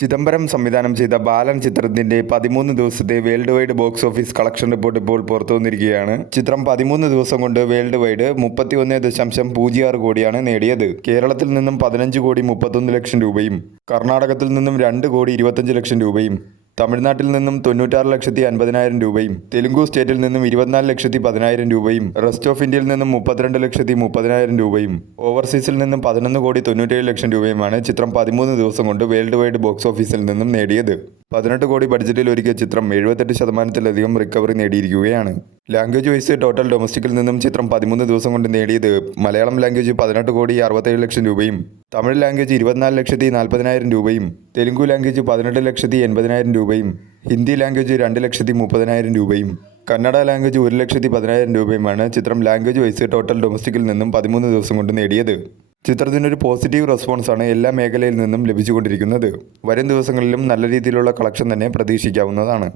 ചിദംബരം സംവിധാനം ചെയ്ത ബാലൻ ചിത്രത്തിന്റെ 13 ദിവസത്തെ world wide box office collection report ഇപ്പോൾ പുറത്തുവന്നിരിക്കുകയാണ്. ചിത്രം 13 ദിവസം കൊണ്ട് വേൾഡ് വൈഡ് 31.06 കോടിയാണ് നേടിയത്. കേരളത്തിൽ നിന്നും 15 കോടി 31 ലക്ഷം രൂപയും, കർണാടകത്തിൽ നിന്നും 2 കോടി 25 ലക്ഷം രൂപയും, തമിഴ്നാട്ടിൽ നിന്നും 96,50,000 രൂപയും, തെലുങ്കു സ്റ്റേറ്റിൽ നിന്നും 24,10,000 രൂപയും, റെസ്റ്റ് ഓഫ് ഇന്ത്യയിൽ നിന്നും 32,30,000 രൂപയും, ഓവർസീസിൽ നിന്നും 11 കോടി 97 ലക്ഷം രൂപയുമാണ് ചിത്രം 13 ദിവസം കൊണ്ട് വേൾഡ് വൈഡ് ബോക്സ് ഓഫീസിൽ നിന്നും നേടിയത്. 18 കോടി ബഡ്ജറ്റിൽ ഒരുക്കിയ ചിത്രം 78% റിക്കവറി നേടിയിരിക്കുകയാണ്. ലാംഗ്വേജ് വൈസ് ടോട്ടൽ ഡൊമസ്റ്റിക്കിൽ നിന്നും ചിത്രം 13 ദിവസം കൊണ്ട് നേടിയത് മലയാളം ലാംഗ്വേജ് 18 കോടി 67 ലക്ഷം രൂപയും, തമിഴ് ലാംഗ്വേജ് 24,40,000 രൂപയും, തെലുങ്കു ലാംഗ്വേജ് 18,80,000 രൂപയും, ഹിന്ദി ലാംഗ്വേജ് 2,30,000 രൂപയും, കന്നഡ ലാംഗ്വേജ് 1,10,000 രൂപയുമാണ് ചിത്രം ലാംഗ്വേജ് വൈസ് ടോട്ടൽ ഡൊമസ്റ്റിക്കിൽ നിന്നും 13 ദിവസം കൊണ്ട് നേടിയത്. ചിത്രത്തിനൊരു പോസിറ്റീവ് റെസ്പോൺസാണ് എല്ലാ മേഖലയിൽ നിന്നും ലഭിച്ചുകൊണ്ടിരിക്കുന്നത്. വരും ദിവസങ്ങളിലും നല്ല രീതിയിലുള്ള കളക്ഷൻ തന്നെ പ്രതീക്ഷിക്കാവുന്നതാണ്.